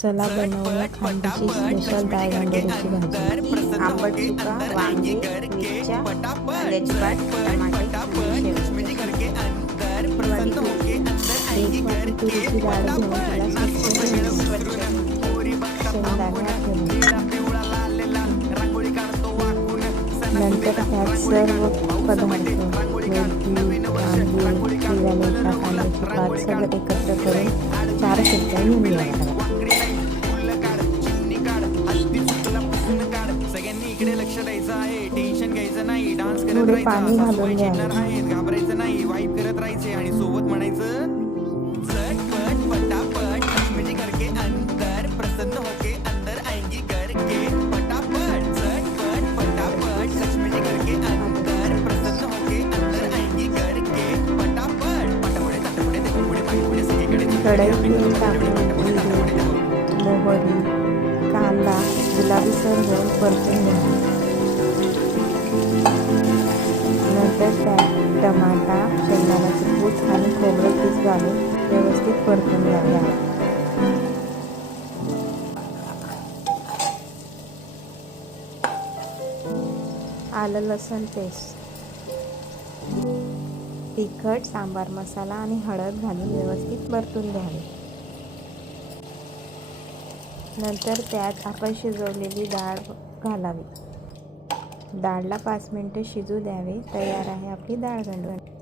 चला बनवूया खांडीची स्पेशल डाळ गांडोळीची भाजी। आंबट चुका, वांगे, मिरच्या, कांद्याची पात, टमाटे आणि एक वाटी तुरीची डाळ घेऊन तिला स्वच्छ नंतर त्यात सर्व पदार्थ मेथी, तांदूळ, हिरव्या कांद्याची पात सगळं एकत्र करून 4 शिट्ट्या घेऊन घ्यायच्या। थोडे पाणी घालून घ्यावे। घाबरायचं नाही, वाईप करत राहायचे आणि सोबत म्हणायचं झटपट पटापट लक्ष्मी जी घर के अंदर प्रसन्न होके अंदर आएंगी घर के पटापट झटपट पटापट लक्ष्मी जी घर के अंदर प्रसन्न होके अंदर आएंगी घर के पटापट पटापुढे तटापुढे तेपुढे पाठीपुढे सगळीकडे कढईत तेल टाकून मोहरी, कांदा, गुलाबी सर्व परतून घ्यावा। नंतर त्यात टमाटा, शेंगदाण्याचे कूट आणि खोबरं किस घालून व्यवस्थित परतून घ्यावे। आलं लसूण पेस्ट, तिखट, सांबार मसाला आणि हळद घालून व्यवस्थित परतून घ्यावे। नंतर त्यात आपण शिजवलेली डाळ घालावी। डाळला 5 मिनिटे शिजू द्यावे। तयार आहे आपली डाळ गांडोळी।